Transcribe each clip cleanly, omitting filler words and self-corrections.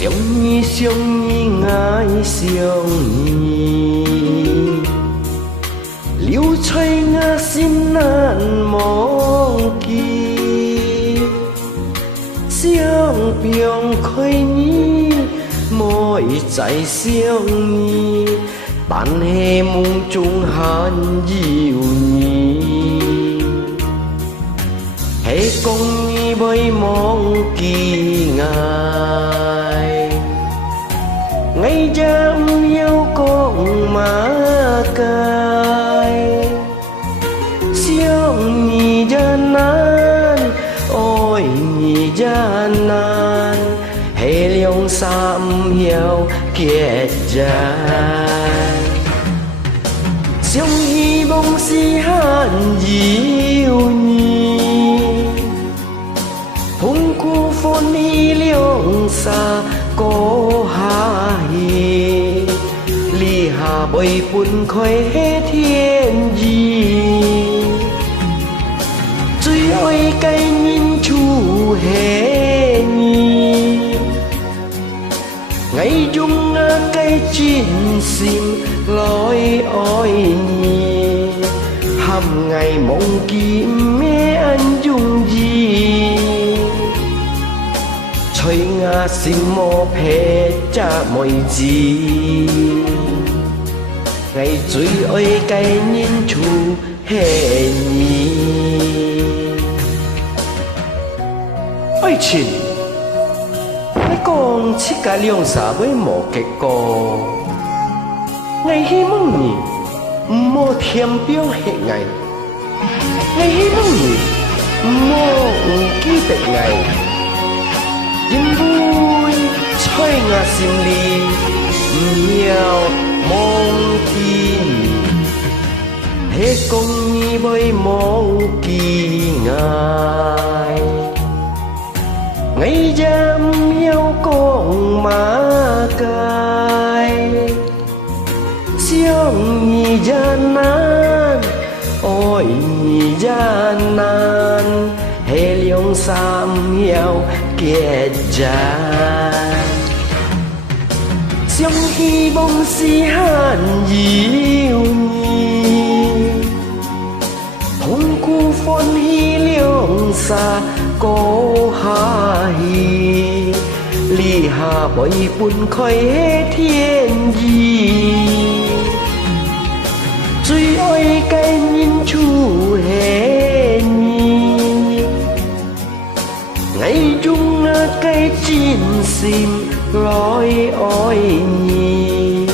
相依愛相依，流催我心難忘記，相병開你莫再相依，但係夢中還有你，係講你未忘記愛。ngày dám yêu con mà cay siêu nhị gian nan ôi nhị gian nan hệ liông sam hiểu kiệt gian siêu hy vọng si han diệu nhị hùng khu phôn hy liông xa cô hà hi ly hà bồi bùn khói thiên gì truy ôi cây nhìn chu hề nhi ngày dung cây chín xìm lối ôi nhi hầm ngày mong kim mẹ anh dung gì吹我心莫撇這妹子，愛最愛該認出係你。愛情，你講這個兩三位無結果，愛希望你唔好填表係愛，愛希望你唔好唔記得愛。因為吹我心裡唔要忘記你，係講你未忘記愛，愛dám yêu con mà cay siêu nhị gian nan ôi nhị gian nan hệ liông sam hiểu kiệt gian siêu hy vọng si han diệu nhị hùng khu phôn hy liông xa cô hà hi ly hà bồi bùn khói thiên gì truy ôi cây nhìn chu hề nhi ngày dung cây chín xìm lối ôi nhi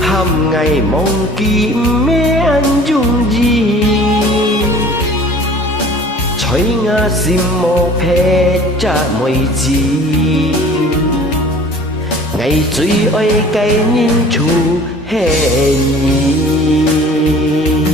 hầm ngày mong kim mẹ anh dung gì吹我心莫撇這妹子，愛最愛該認出係你。